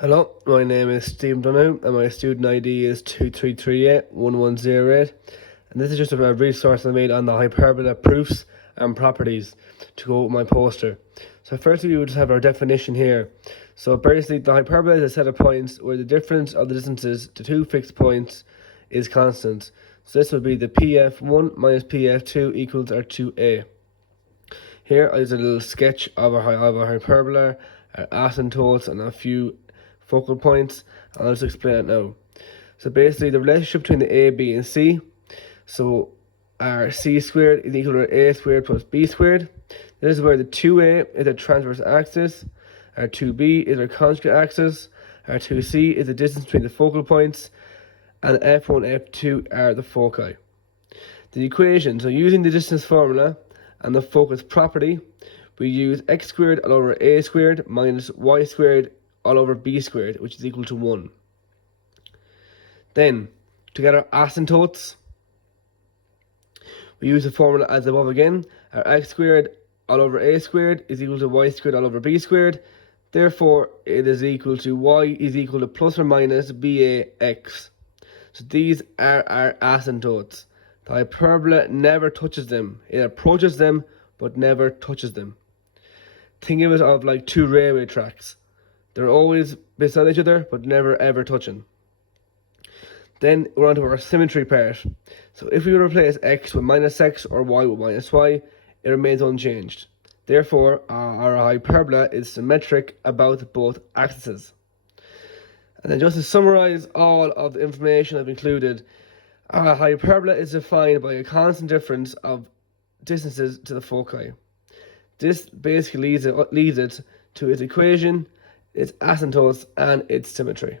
Hello, my name is Stephen Dunham and my student ID is 23381108, and this is just a resource I made on the hyperbola proofs and properties to go with my poster. So firstly we would just have our definition here. So basically the hyperbola is a set of points where the difference of the distances to two fixed points is constant. So this would be the PF1 minus PF2 equals our 2A. Here is a little sketch of a hyperbola, asymptotes and a few focal points, and I'll just explain it now. So basically the relationship between the A, B and C, so our C squared is equal to A squared plus B squared. This is where the 2A is a transverse axis, our 2B is our conjugate axis, our 2C is the distance between the focal points, and F1, F2 are the foci. The equation, so using the distance formula and the focus property, we use x squared all over a squared minus y squared all over b squared, which is equal to 1. Then, to get our asymptotes, we use the formula as above again. Our x squared all over a squared is equal to y squared all over b squared. Therefore, it is equal to y is equal to plus or minus bax. So these are our asymptotes. The hyperbola never touches them. It approaches them, but never touches them. Think of it of like two railway tracks. They're always beside each other, but never ever touching. Then we're on to our symmetry part. So if we replace x with minus x or y with minus y, it remains unchanged. Therefore, our hyperbola is symmetric about both axes. And then just to summarize all of the information I've included, a hyperbola is defined by a constant difference of distances to the foci. This basically leads it to its equation, its asymptotes, and its symmetry.